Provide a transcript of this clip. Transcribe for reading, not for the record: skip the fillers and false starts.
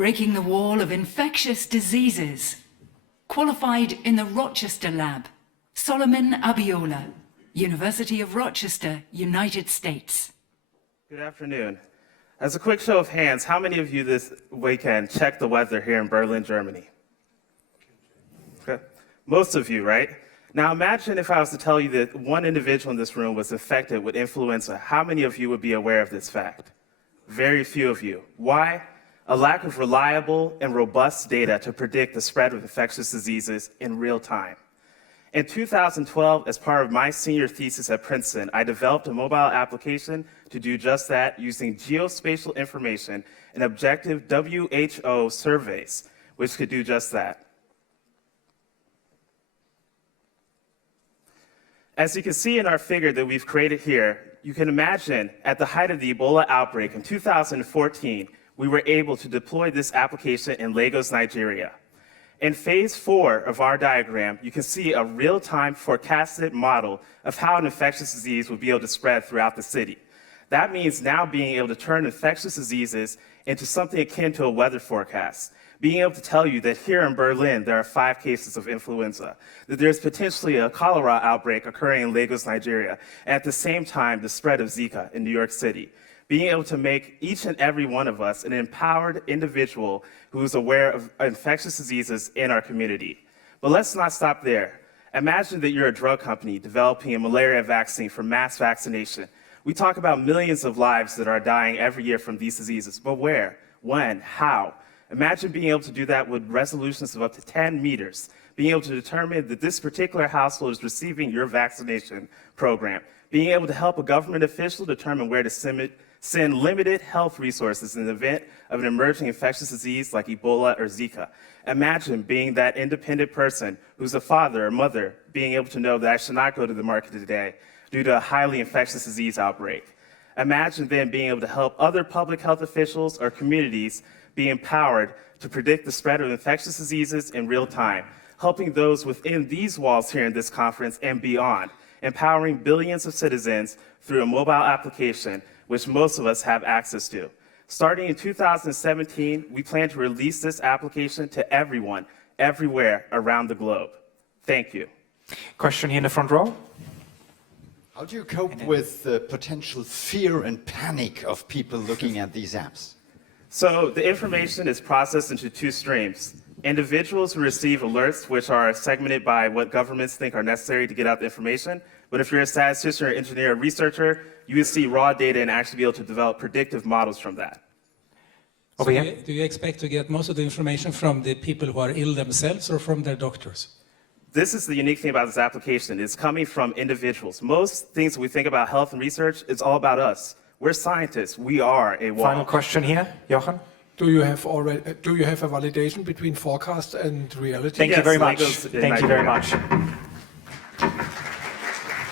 breaking the wall of infectious diseases. Qualified in the Rochester lab, Solomon Abiola, University of Rochester, United States. Good afternoon. As a quick show of hands, how many of you this weekend checked the weather here in Berlin, Germany? Okay. Most of you, right? Now imagine if I was to tell you that one individual in this room was infected with influenza. How many of you would be aware of this fact? Very few of you. Why? A lack of reliable and robust data to predict the spread of infectious diseases in real time. In 2012, as part of my senior thesis at Princeton, I developed a mobile application to do just that using geospatial information and objective WHO surveys, which could do just that. As you can see in our figure that we've created here, you can imagine at the height of the Ebola outbreak in 2014, we were able to deploy this application in Lagos, Nigeria. In phase 4 of our diagram, you can see a real-time forecasted model of how an infectious disease would be able to spread throughout the city. That means now being able to turn infectious diseases into something akin to a weather forecast, being able to tell you that here in Berlin, there are 5 cases of influenza, that there's potentially a cholera outbreak occurring in Lagos, Nigeria, and at the same time, the spread of Zika in New York City. Being able to make each and every one of us an empowered individual who is aware of infectious diseases in our community. But let's not stop there. Imagine that you're a drug company developing a malaria vaccine for mass vaccination. We talk about millions of lives that are dying every year from these diseases, but where, when, how? Imagine being able to do that with resolutions of up to 10 meters, being able to determine that this particular household is receiving your vaccination program, being able to help a government official determine where to send limited health resources in the event of an emerging infectious disease like Ebola or Zika. Imagine being that independent person who's a father or mother, being able to know that I should not go to the market today due to a highly infectious disease outbreak. Imagine then being able to help other public health officials or communities be empowered to predict the spread of infectious diseases in real time, helping those within these walls here in this conference and beyond, empowering billions of citizens through a mobile application which most of us have access to. Starting in 2017, we plan to release this application to everyone, everywhere around the globe. Thank you. Question here in the front row. How do you cope with the potential fear and panic of people looking at these apps? So the information is processed into 2 streams. Individuals who receive alerts, which are segmented by what governments think are necessary to get out the information. But if you're a statistician or engineer or researcher, you will see raw data and actually be able to develop predictive models from that. So do you expect to get most of the information from the people who are ill themselves or from their doctors? This is the unique thing about this application. It's coming from individuals. Most things we think about health and research, it's all about us. We're scientists. We are a wall. Final question here, Jochen. Do you have a validation between forecast and reality? Thank you very much. Lagos in Thank you very Nigeria. much.